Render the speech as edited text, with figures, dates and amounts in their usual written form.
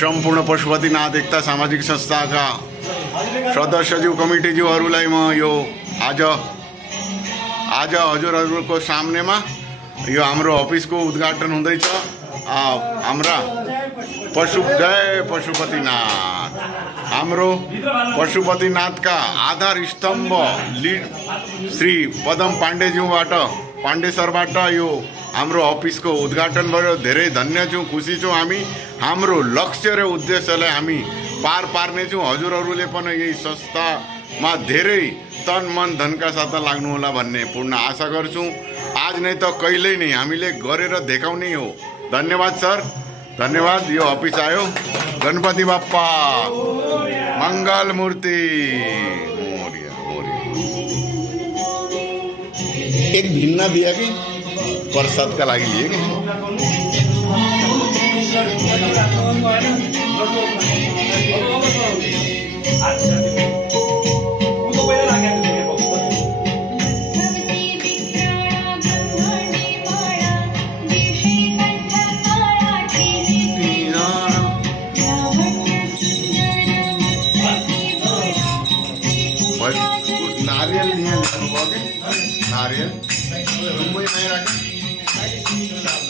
सम्पूर्ण पशुपतिनाथ एकता सामाजिक संस्थाका सदस्यज्यू कमिटीज्यूहरूलाई म यो आज हजुरहरूको सामनेमा यो हाम्रो अफिसको उद्घाटन हुँदैछ। हाम्रा जय पशुपतिनाथ, हाम्रो पशुपतिनाथका आधार स्तम्भ लिड श्री पदम पाण्डेज्यूबाट पाण्डे सरबाट यो हाम्रो अफिसको उद्घाटन भयो। धेरै धन्य छौँ, खुसी छौँ हामी। हाम्रो लक्ष्य र उद्देश्यलाई हामी पार पार्नेछौँ। हजुरहरूले पनि यही संस्थामा धेरै तन मन धनका साथ लाग्नु होला भन्ने पूर्ण आशा गर्छौँ। आज नै त कहिल्यै नै हामीले गरेर देखाउने हो। धन्यवाद सर, धन्यवाद। यो अफिस आयो। गणपति बाप्पा मंगल मूर्ति मोरिया मोरिया। एक भिन्ना दिया कि प्रसाद का लागि लिए कि नारियल लिए नारियल मुंबई में रखें आशीर्वाद हो।